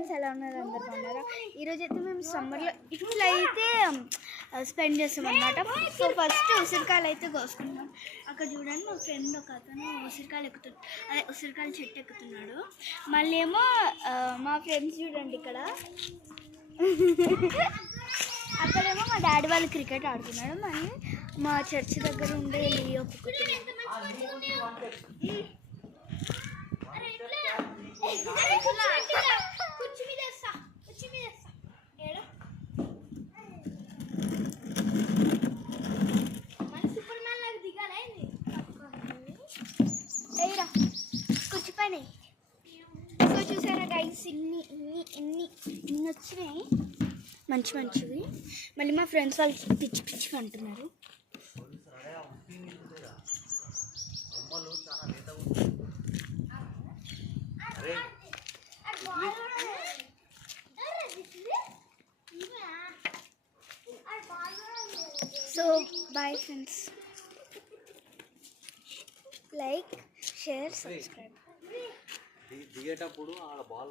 Friends, ఎలా ఉన్నారు? అందరు బాగున్నారా? ఈరోజు అయితే మేము సమ్మర్లో ఇట్లా అయితే స్పెండ్ చేస్తాం అన్నమాట. సో ఫస్ట్ ఉసిరికాయలు అయితే కోసుకుంటాం. అక్కడ చూడండి, మా ఫ్రెండ్ ఒక అతను ఉసిరికాయలు ఎక్కుతున్నాడు, అదే ఉసిరికాయలు చెట్టు ఎక్కుతున్నాడు. మళ్ళీ ఏమో మా ఫ్రెండ్స్ చూడండి ఇక్కడ, అక్కడేమో మా డాడీ వాళ్ళు క్రికెట్ ఆడుతున్నాడు. మళ్ళీ మా చర్చి దగ్గర ఉండే లియో కూర్చిపోయినాయి. సో చూసారా గైస్, ఇన్ని ఇన్ని ఇన్ని ఇన్ని వచ్చినాయి మంచి మంచివి. మళ్ళీ మా ఫ్రెండ్స్ వాళ్ళు పిచ్చి పిచ్చిగా అంటున్నారు. So bye friends, like, share, subscribe. దిగేటప్పుడు ఆడ బాల్